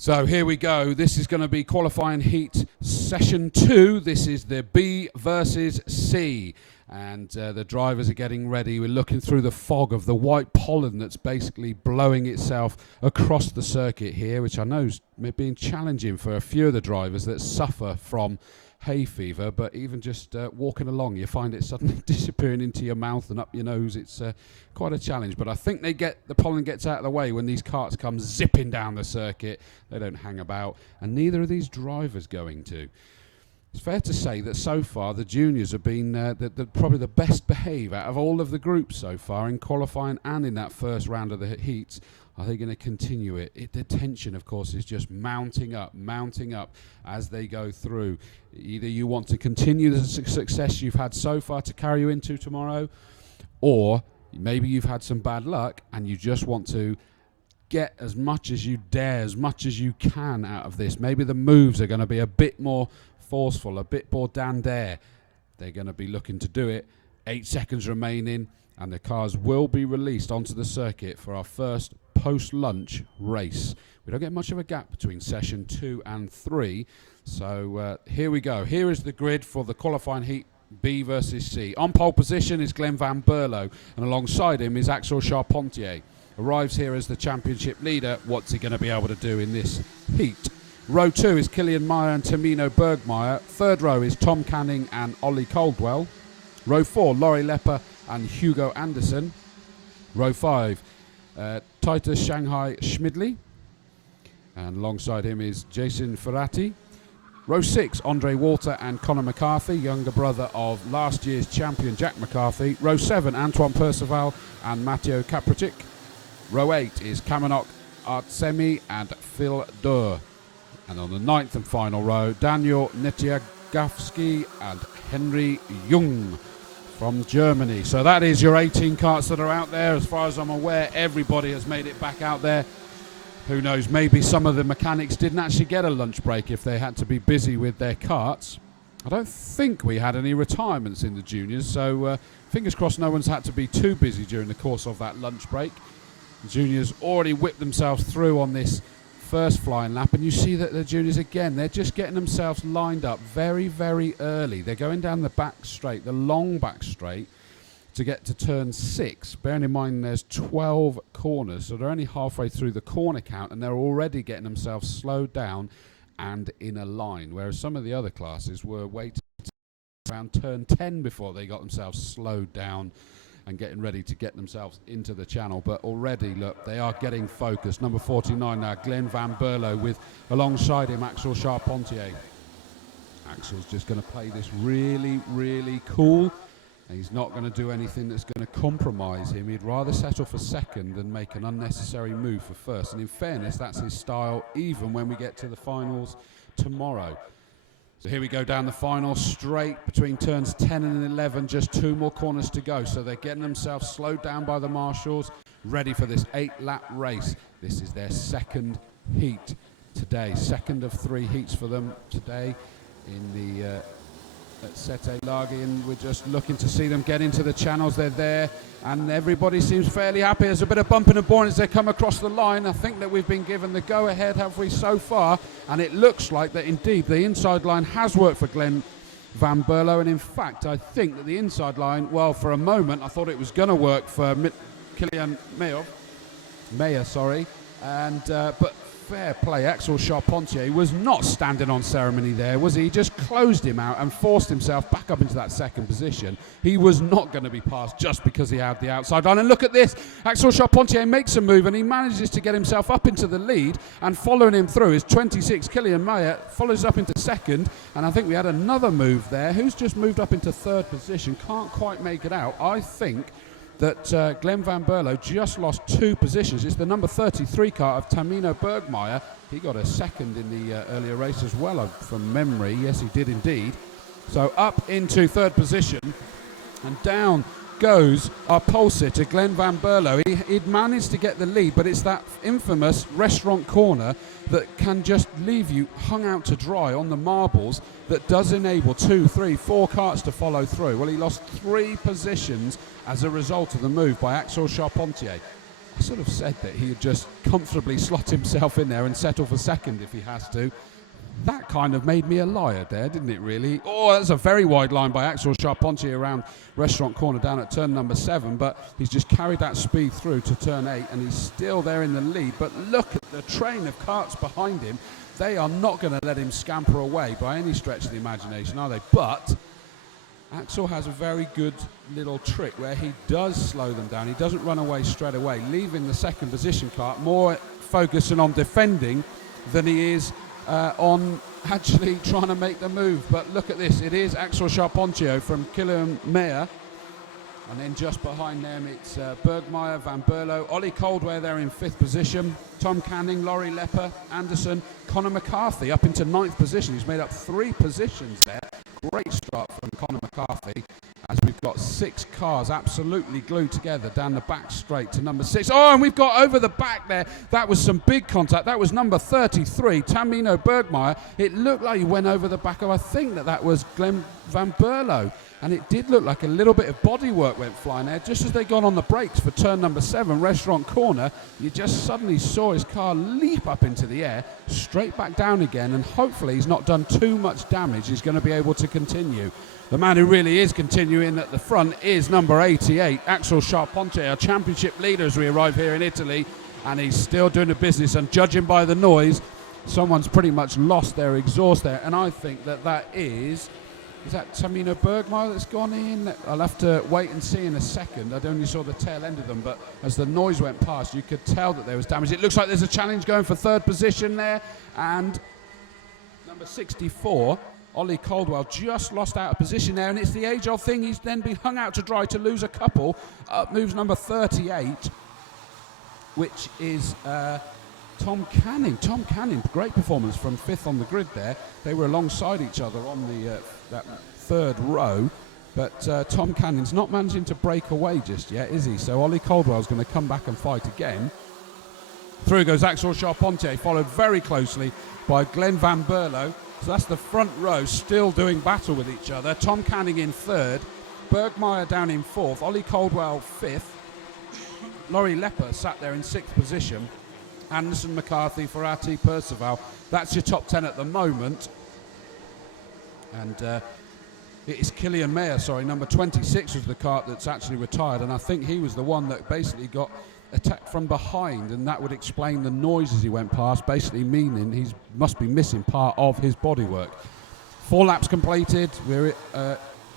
So here we go. This is going to be qualifying heat session 2. This is the B versus C. And the drivers are getting ready. We're looking through the fog of the white pollen that's basically blowing itself across the circuit here, which I know is being challenging for a few of the drivers that suffer from hay fever. But even just walking along, you find it suddenly disappearing into your mouth and up your nose. It's quite a challenge. But I think the pollen gets out of the way when these carts come zipping down the circuit. They don't hang about, and neither are these drivers going to. It's fair to say that so far the juniors have been probably the best behaved out of all of the groups so far in qualifying and in that first round of the heats. Are they going to continue it? The tension, of course, is just mounting up as they go through. Either you want to continue the success you've had so far to carry you into tomorrow, or maybe you've had some bad luck and you just want to get as much as you dare, as much as you can out of this. Maybe the moves are going to be a bit more forceful, a bit more dare. They're going to be looking to do it. 8 seconds remaining, and the cars will be released onto the circuit for our first post-lunch race. We don't get much of a gap between session 2 and 3, so here we go. Here is the grid for the qualifying heat B versus C. On pole position is Glenn Van Berlo, and alongside him is Axel Charpentier. Arrives here as the championship leader. What's he going to be able to do in this heat? Row 2 is Killian Meyer and Tamino Bergmeyer. Third row is Tom Canning and Ollie Caldwell. Row 4, Laurie Lepper and Hugo Anderson. Row 5, Titus Shanghai Schmidley. And alongside him is Jason Ferrati. Row 6, Andre Walter and Conor McCarthy, younger brother of last year's champion Jack McCarthy. Row 7, Antoine Perceval and Matteo Capritic. Row 8 is Kamanok Artsemi and Phil Durr. And on the 9th and final row, Daniel Netiagowski and Henry Jung from Germany. So that is your 18 carts that are out there. As far as I'm aware, everybody has made it back out there. Who knows, maybe some of the mechanics didn't actually get a lunch break if they had to be busy with their carts. I don't think we had any retirements in the juniors, so fingers crossed no one's had to be too busy during the course of that lunch break. The juniors already whipped themselves through on this first flying lap, and you see that the juniors again, they're just getting themselves lined up very, very early. They're going down the back straight, the long back straight, to get to turn 6. Bearing in mind there's 12 corners, so they're only halfway through the corner count, and they're already getting themselves slowed down and in a line, whereas some of the other classes were waiting around turn 10 before they got themselves slowed down and getting ready to get themselves into the channel. But already, look, they are getting focused. Number 49 now, Glenn Van Berlo, with alongside him Axel Charpentier. Axel's just going to play this really, really cool. He's not going to do anything that's going to compromise him. He'd rather settle for second than make an unnecessary move for first. And in fairness, that's his style, even when we get to the finals tomorrow. So here we go down the final straight between turns 10 and 11, just 2 more corners to go. So they're getting themselves slowed down by the marshals, ready for this 8-lap race. This is their second heat today, second of 3 heats for them today in the Sete Lagi, and we're just looking to see them get into the channels. They're there, and everybody seems fairly happy. There's a bit of bumping and boring as they come across the line. I think that we've been given the go-ahead, have we, so far? And it looks like that indeed the inside line has worked for Glenn Van Berlo, and in fact I think that the inside line, well, for a moment I thought it was going to work for Killian Meyer, and but fair play, Axel Charpentier was not standing on ceremony there, was he? He just closed him out and forced himself back up into that second position. He was not going to be passed just because he had the outside line. And look at this, Axel Charpentier makes a move and he manages to get himself up into the lead, and following him through is 26 Killian Meyer, follows up into second, and I think we had another move there. Who's just moved up into third position? Can't quite make it out. I think that Glenn Van Berlo just lost 2 positions. It's the number 33 car of Tamino Bergmeyer. He got a second in the earlier race as well, from memory. Yes, he did indeed. So up into third position, and down goes our pole sitter, Glenn Van Berlo. He'd managed to get the lead, but it's that infamous restaurant corner that can just leave you hung out to dry on the marbles that does enable 2, 3, 4 carts to follow through. Well, he lost 3 positions as a result of the move by Axel Charpentier. I sort of said that he would just comfortably slot himself in there and settle for second if he has to. That kind of made me a liar there, didn't it, really? Oh, that's a very wide line by Axel Charpentier around Restaurant Corner down at turn number 7, but he's just carried that speed through to turn 8, and he's still there in the lead. But look at the train of karts behind him. They are not going to let him scamper away by any stretch of the imagination, are they? But Axel has a very good little trick where he does slow them down. He doesn't run away straight away, leaving the second position kart more focusing on defending than he is on actually trying to make the move. But look at this, it is Axel Charpentier from Kilian Meyer, and then just behind them it's Bergmeyer, Van Berlo, Ollie Coldwell there in 5th position, Tom Canning, Laurie Lepper, Anderson, Conor McCarthy up into 9th position. He's made up 3 positions there. Great start from Conor McCarthy, as we've got 6 cars absolutely glued together down the back straight to number 6. Oh, and we've got over the back there. That was some big contact. That was number 33, Tamino Bergmeyer. It looked like he went over the back of, I think that was Glenn Van Berlo. And it did look like a little bit of bodywork went flying there. Just as they got on the brakes for turn number 7, Restaurant Corner, you just suddenly saw his car leap up into the air, straight back down again, and hopefully he's not done too much damage. He's going to be able to continue. The man who really is continuing at the front is number 88, Axel Charpentier, our championship leader as we arrive here in Italy, and he's still doing the business. And judging by the noise, someone's pretty much lost their exhaust there, and I think that is that Tamino Bergmeyer that's gone in? I'll have to wait and see in a second. I only saw the tail end of them, but as the noise went past, you could tell that there was damage. It looks like there's a challenge going for 3rd position there, and number 64, Ollie Coldwell, just lost out of position there, and it's the age-old thing. He's then been hung out to dry to lose a couple. Up moves number 38, which is Tom Canning. Tom Canning, great performance from 5th on the grid there. They were alongside each other on the that 3rd row, but Tom Canning's not managing to break away just yet, is he? So Ollie Coldwell's going to come back and fight again. Through goes Axel Charpentier, followed very closely by Glenn Van Berlo. So that's the front row still doing battle with each other. Tom Canning in 3rd, Bergmeyer down in 4th, Ollie Coldwell 5th, Laurie Lepper sat there in 6th position, Anderson, McCarthy, Ferrati, Percival. That's your top 10 at the moment. And it is Kilian Meyer, number 26 was the kart that's actually retired, and I think he was the one that basically got attacked from behind, and that would explain the noise as he went past, basically meaning he must be missing part of his bodywork. 4 laps completed. We're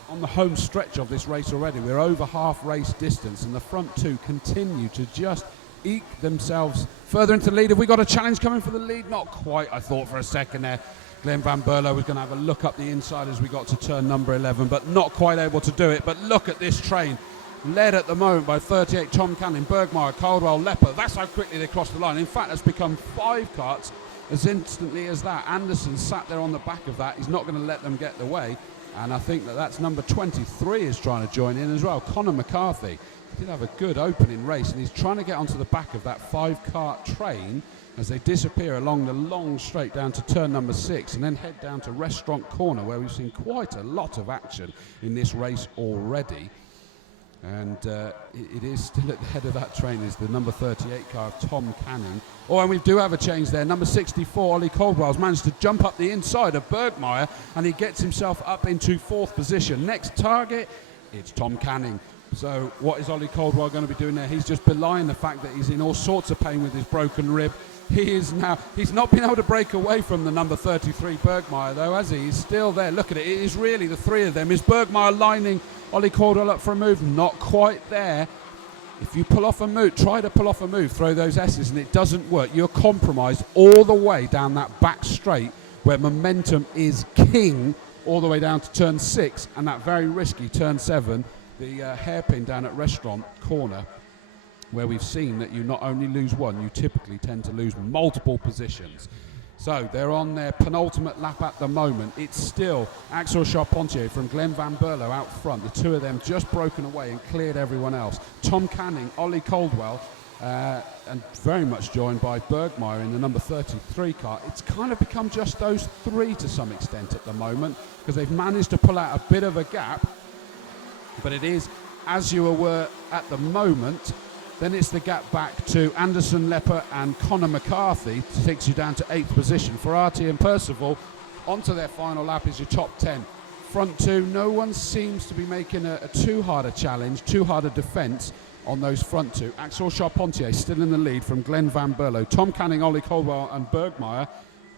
on the home stretch of this race already. We're over half race distance, and the front 2 continue to just eke themselves further into the lead. Have we got a challenge coming for the lead? Not quite, I thought for a second there. Glenn Van Berlo was going to have a look up the inside as we got to turn number 11, but not quite able to do it. But look at this train, led at the moment by 38 Tom Canning, Bergmeyer, Caldwell, Lepper. That's how quickly they crossed the line. In fact, it's become 5 karts as instantly as that. Anderson sat there on the back of that. He's not going to let them get the way, and I think that's number 23 is trying to join in as well. Conor McCarthy did have a good opening race, and he's trying to get onto the back of that 5-kart train as they disappear along the long straight down to turn number 6 and then head down to Restaurant Corner, where we've seen quite a lot of action in this race already. And it is still at the head of that train is the number 38 car of Tom Canning. Oh, and we do have a change there. Number 64, Ollie Coldwell's managed to jump up the inside of Bergmeyer, and he gets himself up into 4th position. Next target, it's Tom Canning. So what is Ollie Coldwell going to be doing there? He's just belying the fact that he's in all sorts of pain with his broken rib. He's not been able to break away from the number 33 Bergmeyer though, has he? He's still there. Look at it. It is really the 3 of them. Is Bergmeyer lining Ollie Coldwell up for a move? Not quite there. If you pull off a move, try to pull off a move, throw those S's, and it doesn't work, you're compromised all the way down that back straight where momentum is king, all the way down to turn 6 and that very risky turn 7. The hairpin down at Restaurant Corner, where we've seen that you not only lose one, you typically tend to lose multiple positions. So they're on their penultimate lap at the moment. It's still Axel Charpentier from Glenn Van Berlo out front. The 2 of them just broken away and cleared everyone else. Tom Canning, Ollie Coldwell, and very much joined by Bergmeyer in the number 33 car. It's kind of become just those 3 to some extent at the moment, because they've managed to pull out a bit of a gap. But it is, as you were at the moment, Then it's the gap back to Anderson, Lepper and Conor McCarthy. Takes you down to 8th position. Ferrati and Percival onto their final lap is your top 10. Front two, no one seems to be making a too hard a challenge, too hard a defence on those front two. Axel Charpentier still in the lead from Glenn Van Berlo. Tom Canning, Ollie Caldwell and Bergmeyer.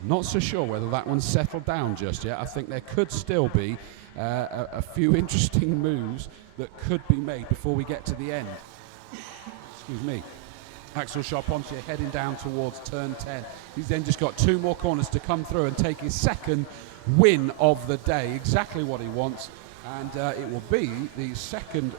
Not so sure whether that one's settled down just yet. I think there could still be a few interesting moves that could be made before we get to the end. Excuse me. Axel Charpentier heading down towards turn 10. He's then just got 2 more corners to come through and take his second win of the day. Exactly what he wants. And it will be the second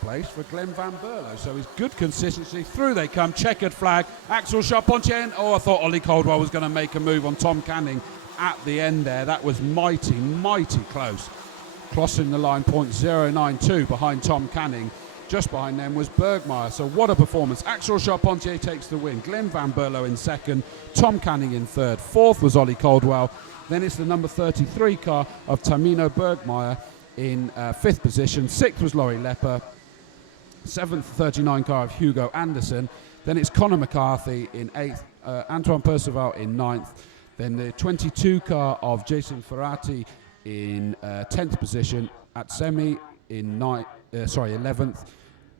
place for Glenn Van Berlo. So his good consistency. Through they come. Checkered flag. Axel Charpentier. Oh, I thought Ollie Caldwell was going to make a move on Tom Canning at the end there. That was mighty, mighty close. Crossing the line, 0.092 behind Tom Canning. Just behind them was Bergmeyer. So what a performance. Axel Charpentier takes the win. Glenn Van Berlo in second. Tom Canning in third. Fourth was Ollie Caldwell. Then it's the number 33 car of Tamino Bergmeyer in 5th position. 6th was Laurie Lepper. 7th, 39 car of Hugo Anderson. Then it's Conor McCarthy in 8th. Antoine Percival in 9th. Then the 22 car of Jason Ferrati in 10th position. At Semi in 11th.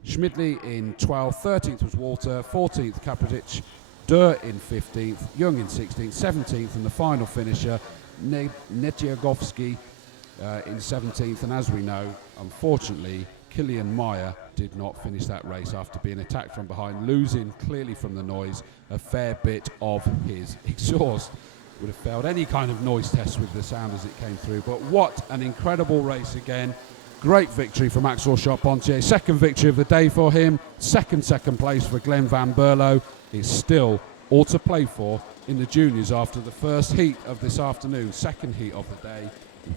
Schmidley in 12th. 13th was Walter. 14th Kapradic. Durr in 15th. Young in 16th. 17th. And the final finisher, Netiagovsky in 17th. And as we know, unfortunately, Kilian Meyer did not finish that race after being attacked from behind, losing clearly from the noise a fair bit of his exhaust. Would have failed any kind of noise test with the sound as it came through. But what an incredible race again. Great victory from Axel Charpentier. Second victory of the day for him. Second place for Glenn Van Berlo. It's still all to play for in the juniors after the first heat of this afternoon. Second heat of the day.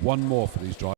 One more for these drivers.